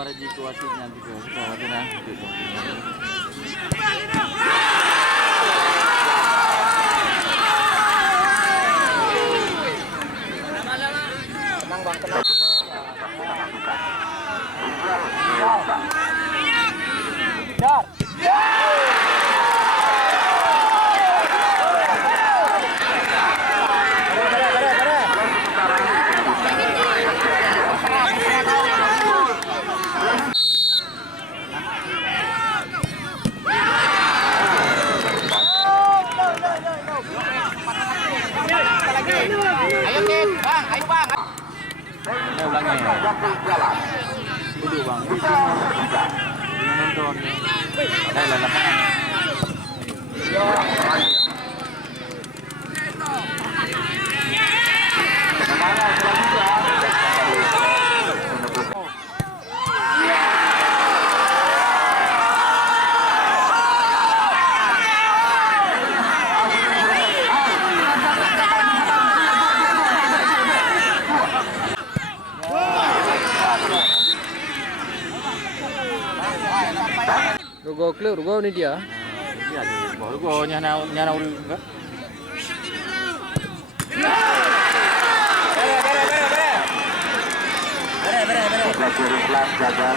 gambar di kuasinya gitu. Kita ada gitu. Tenang bang, tenang. Ayo Kit, bang, ayo bang. Ayo ulangi. Duduk bang. Nonton. Ada lapangan. Rugo clear, rugo ni dia. Iya, baru gua nyana uri enggak. Bere. Gagal.